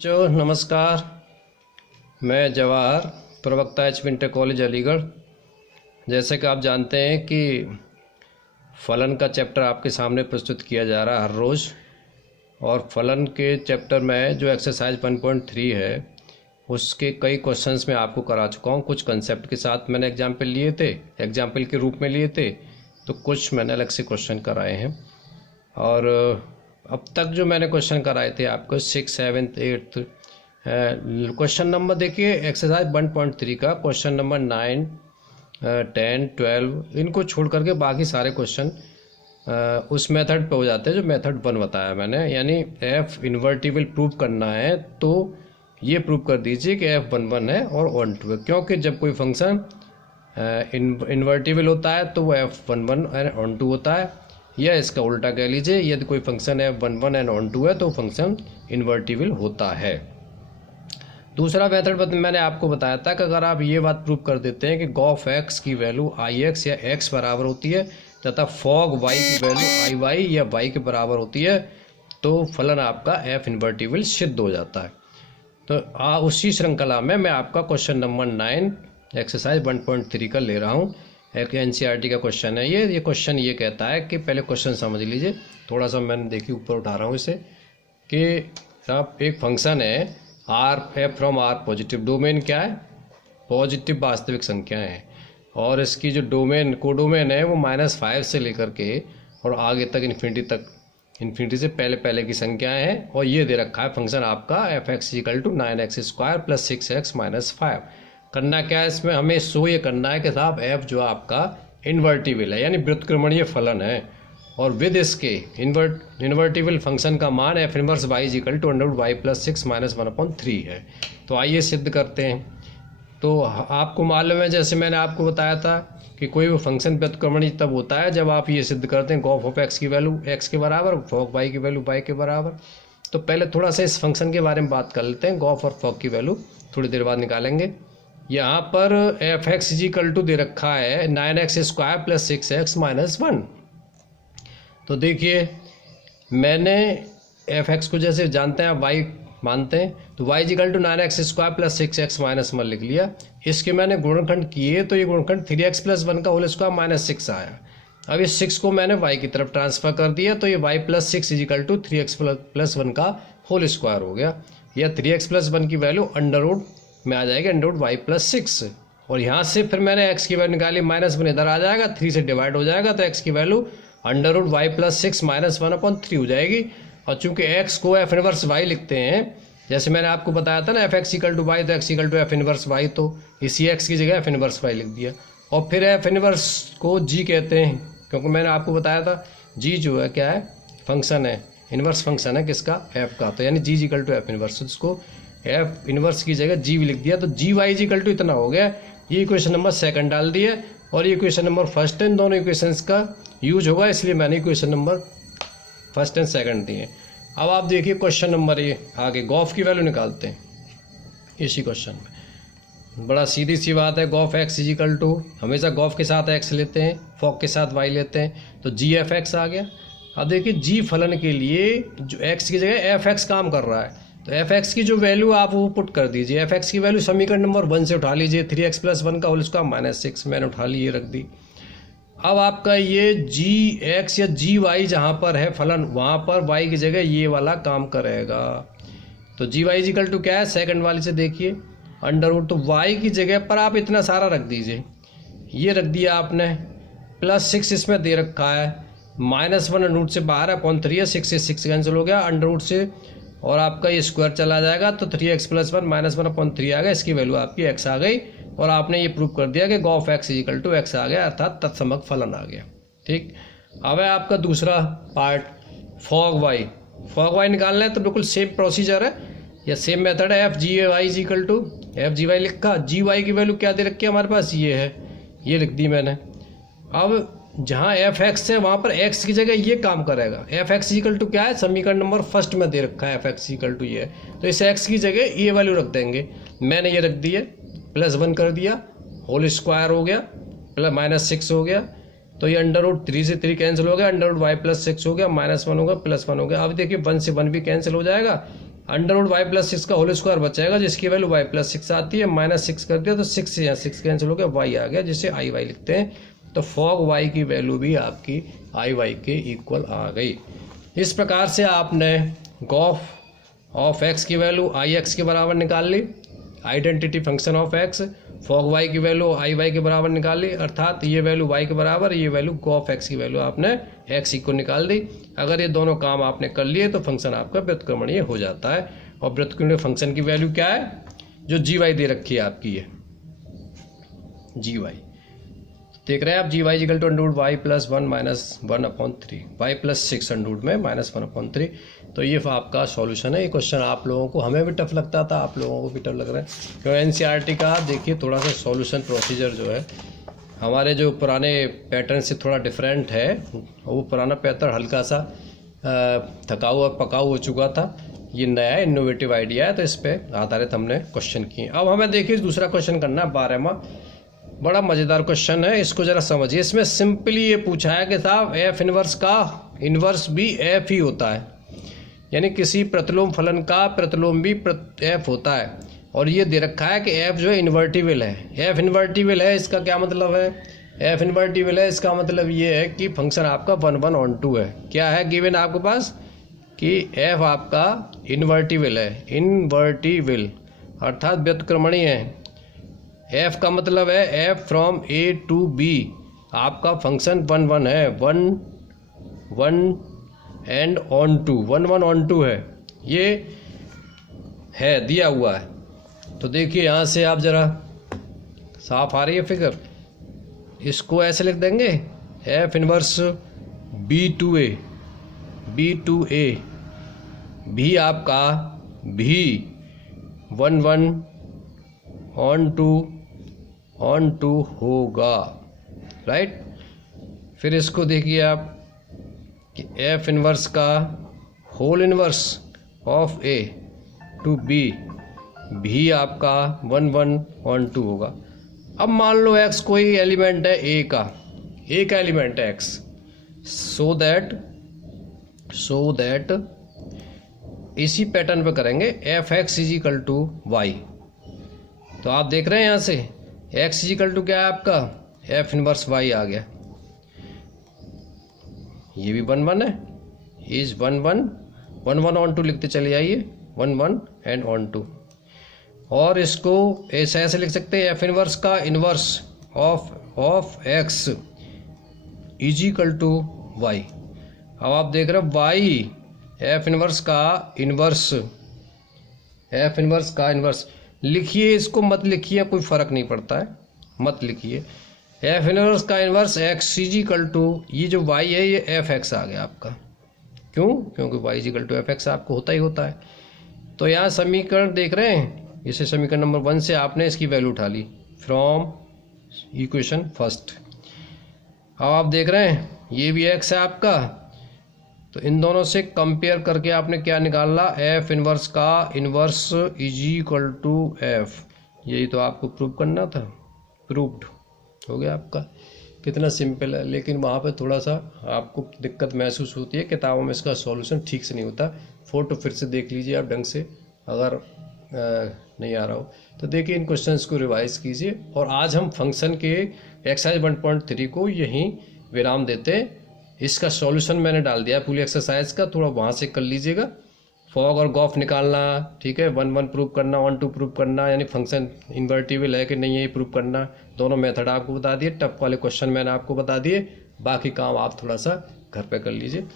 नमस्कार, मैं जवाहर, प्रवक्ता एच इंटर कॉलेज अलीगढ़। जैसे कि आप जानते हैं कि फलन का चैप्टर आपके सामने प्रस्तुत किया जा रहा है हर रोज़, और फलन के चैप्टर में जो एक्सरसाइज 1.3 है उसके कई क्वेश्चंस मैं आपको करा चुका हूँ। कुछ कंसेप्ट के साथ मैंने एग्जाम्पल लिए थे, एग्जाम्पल के रूप में लिए थे, तो कुछ मैंने अलग से क्वेश्चन कराए हैं। और अब तक जो मैंने क्वेश्चन कराए थे आपको 6, 7, 8 क्वेश्चन नंबर देखिए, एक्सरसाइज 1.3 का क्वेश्चन नंबर 9, 10, 12 इनको छोड़ करके बाकी सारे क्वेश्चन उस मेथड पे हो जाते हैं जो मेथड 1 बताया मैंने। यानी एफ इन्वर्टिबल प्रूव करना है तो ये प्रूव कर दीजिए कि एफ 1 है और 1 2 है, क्योंकि जब कोई फंक्शन इन्वर्टिबल होता है तो वो एफ 1 एंड 1 2 होता है, या इसका उल्टा कह लीजिए, यदि कोई फंक्शन है 1 एंड 1 2 है तो फंक्शन इन्वर्टिबल होता है। दूसरा मेथड मैंने आपको बताया था कि अगर आप ये बात प्रूव कर देते हैं कि गॉफ एक्स की वैल्यू आई एक्स या एक्स बराबर होती है तथा फॉग वाई की वैल्यू आई वाई या वाई के बराबर होती है तो फलन आपका एफ इन्वर्टिबल सिद्ध हो जाता है। तो उसी श्रृंखला में मैं आपका क्वेश्चन नंबर 9 एक्सरसाइज 1.3 का ले रहा हूँ। एक एनसीईआरटी का क्वेश्चन है ये क्वेश्चन ये कहता है कि पहले क्वेश्चन समझ लीजिए, थोड़ा सा मैंने देखिए ऊपर उठा रहा हूँ इसे, कि आप एक फंक्शन है R F from R positive, domain क्या है, पॉजिटिव वास्तविक संख्याएं हैं, और इसकी जो डोमेन कोडोमेन है वो -5 से लेकर के और आगे तक इन्फिनिटी से पहले की संख्याएं हैं, और ये दे रखा है फंक्शन आपका F X equal to 9x² + 6x - 5। करना क्या है इसमें, हमें शो ये करना है कि साहब एफ जो आपका इन्वर्टिबल है यानी व्युत्क्रमणीय फलन है, और विद इसके इन्वर्टिबल फंक्शन का मान F inverse Y equal to √y + 6 - 1/3 है। तो आइए सिद्ध करते हैं। तो आपको मालूम है, जैसे मैंने आपको बताया था कि कोई भी फंक्शन व्युत्क्रमणीय तब होता है जब आप ये सिद्ध करते हैं गॉफ ऑफ एक्स की वैल्यू एक्स के बराबर, फॉग वाई की वैल्यू वाई के बराबर। तो पहले थोड़ा सा इस फंक्शन के बारे में बात कर लेते हैं। गॉफ और फॉग की वैल्यू थोड़ी देर बाद निकालेंगे। यहाँ पर एफ एक्स इक्वल टू दे रखा है 9x² + 6x - 1। तो देखिए मैंने एफ एक्स को जैसे जानते हैं वाई मानते हैं, तो y equal to 9x² + 6x - 1 लिख लिया। इसके मैंने गुणनखंड किए तो ये गुणनखंड 3x + 1 का होल स्क्वायर -6 आया। अब इस 6 को मैंने y की तरफ ट्रांसफर कर दिया तो ये y + 6 इक्वल टू 3x + 1 का होल स्क्वायर हो गया, या 3x + 1 की वैल्यू अंडर रूट में आ जाएगी √y + 6, और यहाँ से फिर मैंने x की वैल्यू निकाली, -1 इधर आ जाएगा, 3 से डिवाइड हो जाएगा तो x की वैल्यू √y + 6 - 1/3 हो जाएगी। और चूंकि x को एफ इनवर्स y लिखते हैं, जैसे मैंने आपको बताया था ना F X equal to Y तो x equal to F inverse y, तो इसी x की जगह एफ इनवर्स y लिख दिया। और फिर एफ इनवर्स को g कहते हैं, क्योंकि मैंने आपको बताया था g जो है क्या है, फंक्शन है, इनवर्स फंक्शन है किसका, f का, तो यानी g equal to F inverse, इसको एफ इनवर्स की जगह g भी लिख दिया। तो जी वाई इक्वल टू इतना हो गया। ये इक्वेशन नंबर 2 डाल दिया और ये इक्वेशन नंबर 1 है, इन दोनों इक्वेशंस का यूज होगा, इसलिए मैंने इक्वेशन नंबर 1 और 2 दिए। अब आप देखिए क्वेश्चन नंबर ये आगे गॉफ की वैल्यू निकालते हैं। इसी क्वेश्चन में बड़ा सीधी सी बात है, गॉफ एक्स इक्वल टू, हमेशा गॉफ के साथ x लेते हैं, फॉग के साथ y लेते हैं, तो जी एफ एक्स आ गया। अब देखिए जी फलन के लिए जो x की जगह एफ एक्स काम कर रहा है, तो एफ एक्स की जो वैल्यू आप वो पुट कर दीजिए। एफ एक्स की वैल्यू समीकरण नंबर 1 से उठा लीजिए, 3x + 1 का होल स्क्वायर -6 मैंने उठा ली, ये रख दी। अब आपका ये जी एक्स या जी वाई जहाँ पर है फलन, वहाँ पर y की जगह ये वाला काम करेगा। तो जी वाई इक्वल टू क्या है, सेकंड वाली से देखिए अंडर रूट, तो y की जगह पर आप इतना सारा रख दीजिए, ये रख दिया आपने, +6 इसमें दे रखा है, -1 रूट से बाहर है, 0.3 है, 6 से 6 कैंसिल हो गया, अंडर रूट से और आपका ये स्क्वायर चला जाएगा तो 3x + 1 -1/3 आ गया, इसकी वैल्यू आपकी x आ गई, और आपने ये प्रूव कर दिया कि g o f X equal to x आ गया, अर्थात तत्समक फलन आ गया। ठीक, अब है आपका दूसरा पार्ट फॉग वाई निकालना है, तो बिल्कुल सेम प्रोसीजर है या सेम मेथड है। F G Y equal to F G Y लिखा, जी वाई की वैल्यू क्या दे रखी है हमारे पास, ये है, ये लिख दी मैंने। अब जहाँ एफ एक्स है वहाँ पर एक्स की जगह ये काम करेगा। एफ एक्स इक्वल टू क्या है, समीकरण नंबर 1 में दे रखा है एफ एक्स इक्वल टू ये, तो इस एक्स की जगह ये वैल्यू रख देंगे, मैंने ये रख दी है, +1 कर दिया, होल स्क्वायर हो गया, -6 हो गया, तो ये अंडर रूट 3 से 3 कैंसिल हो गया, अंडर रूट y + 6 हो गया, -1 होगा, +1 हो गया। अब देखिए 1 से 1 भी कैंसिल हो जाएगा। अंडर रूट वाई प्लस 6 का होल स्क्वायर बचेगा, जिसकी वैल्यू वाई प्लस 6 आती है। -6 कर दिया तो 6 से यहाँ 6 कैंसिल हो गया, वाई आ गया, जिसे आई वाई लिखते हैं। तो फॉग वाई की वैल्यू भी आपकी आई वाई के इक्वल आ गई। इस प्रकार से आपने गॉफ ऑफ एक्स की वैल्यू आई एक्स के बराबर निकाल ली, identity function of X. Fog Y की वैल्यू आई वाई के बराबर निकाल ली, अर्थात ये वैल्यू वाई के बराबर, ये वैल्यू गॉफ एक्स की वैल्यू आपने एक्स को निकाल दी। अगर ये दोनों काम आपने कर लिए तो फंक्शन आपका व्युत्क्रमणीय हो जाता है। और व्युत्क्रमणीय फंक्शन की वैल्यू क्या है, जो जी वाई दे रखी है आपकी, ये जी वाई देख रहे हैं आप। G Y equal to under root Y plus 1 minus 1/3, Y plus 6 under root में -1/3। तो ये आपका सॉल्यूशन है। ये क्वेश्चन आप लोगों को, हमें भी टफ लगता था, आप लोगों को भी टफ लग रहा है, क्योंकि एनसीईआरटी का देखिए थोड़ा सा सॉल्यूशन प्रोसीजर जो है हमारे जो पुराने पैटर्न से थोड़ा डिफरेंट है। वो पुराना पैटर्न हल्का सा थकाऊ और पकाऊ हो चुका था, ये नया इनोवेटिव आइडिया है, तो इस पर आधारित हमने क्वेश्चन किए। अब हमें देखिए दूसरा क्वेश्चन करना है 12वां, बड़ा मज़ेदार क्वेश्चन है, इसको ज़रा समझिए। इसमें सिंपली ये पूछा है कि साहब एफ इनवर्स का इनवर्स भी एफ ही होता है, यानी किसी प्रतिलोम फलन का प्रतिलोम भी एफ होता है। और ये दे रखा है कि एफ जो है इन्वर्टिबल है। एफ इन्वर्टिबल है, इसका क्या मतलब है? एफ इन्वर्टिबल है, इसका मतलब ये है कि फंक्शन आपका 1/2 है। क्या है गिवन आपके पास कि एफ आपका इन्वर्टिबल है, इन्वर्टिबल अर्थात व्युत्क्रमणीय है। एफ का मतलब है F from A to B, आपका फंक्शन 1/1 है, 1 and on two, 1 on two है, ये है दिया हुआ है। तो देखिए यहाँ से आप ज़रा साफ आ रही है फिगर, इसको ऐसे लिख देंगे एफ इनवर्स B2A, भी आपका भी 1/1 ऑन टू होगा, राइट। फिर इसको देखिए आप कि एफ इनवर्स का whole inverse of A to B भी आपका 1/1 ऑन टू होगा। अब मान लो एक्स कोई एलिमेंट है ए का एलिमेंट है एक्स, सो दैट इसी पैटर्न पे करेंगे F X is equal to Y. तो आप देख रहे हैं यहाँ से एक्स इज इक्वल टू क्या है आपका एफ इनवर्स वाई आ गया, ये भी 1/1 है, इज 1/1 ऑन टू लिखते चले आइए, 1/1 एंड ऑन टू। और इसको ऐसे लिख सकते हैं एफ इनवर्स का inverse of X is equal to Y. अब आप देख रहे हो वाई एफ इनवर्स का इनवर्स लिखिए, इसको मत लिखिए, कोई फर्क नहीं पड़ता है, मत लिखिए। एफ इनवर्स का inverse X is equal to, ये जो वाई है ये एफ एक्स आ गया आपका, क्यों? क्योंकि Y is equal to F X आपको होता ही होता है। तो यहाँ समीकरण देख रहे हैं, इसे समीकरण नंबर 1 से आपने इसकी वैल्यू उठा ली फ्रॉम इक्वेशन फर्स्ट। अब आप देख रहे हैं ये भी एक्स है आपका, तो इन दोनों से कंपेयर करके आपने क्या निकालना, एफ इनवर्स का inverse is equal to F. यही तो आपको प्रूव करना था, प्रूव्ड हो गया आपका। कितना सिंपल है, लेकिन वहाँ पे थोड़ा सा आपको दिक्कत महसूस होती है, किताबों में इसका सॉल्यूशन ठीक से नहीं होता। फोटो फिर से देख लीजिए आप ढंग से, अगर नहीं आ रहा हो तो देखिए इन क्वेश्चंस को रिवाइज कीजिए। और आज हम फंक्शन के एक्सरसाइज 1.3 को यहीं विराम देते हैं। इसका सॉल्यूशन मैंने डाल दिया पूरी एक्सरसाइज का, थोड़ा वहाँ से कर लीजिएगा। फॉग और गॉफ निकालना, ठीक है, 1/1 प्रूव करना, 1/2 प्रूव करना, यानी फंक्शन इन्वर्टिबल है कि नहीं है प्रूव करना, दोनों मेथड आपको बता दिए। टफ वाले क्वेश्चन मैंने आपको बता दिए, बाकी काम आप थोड़ा सा घर पे कर लीजिए।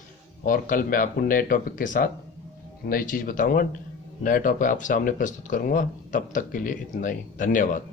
और कल मैं आपको नए टॉपिक के साथ नई चीज़ बताऊँगा, नया टॉपिक आप सामने प्रस्तुत करूँगा। तब तक के लिए इतना ही, धन्यवाद।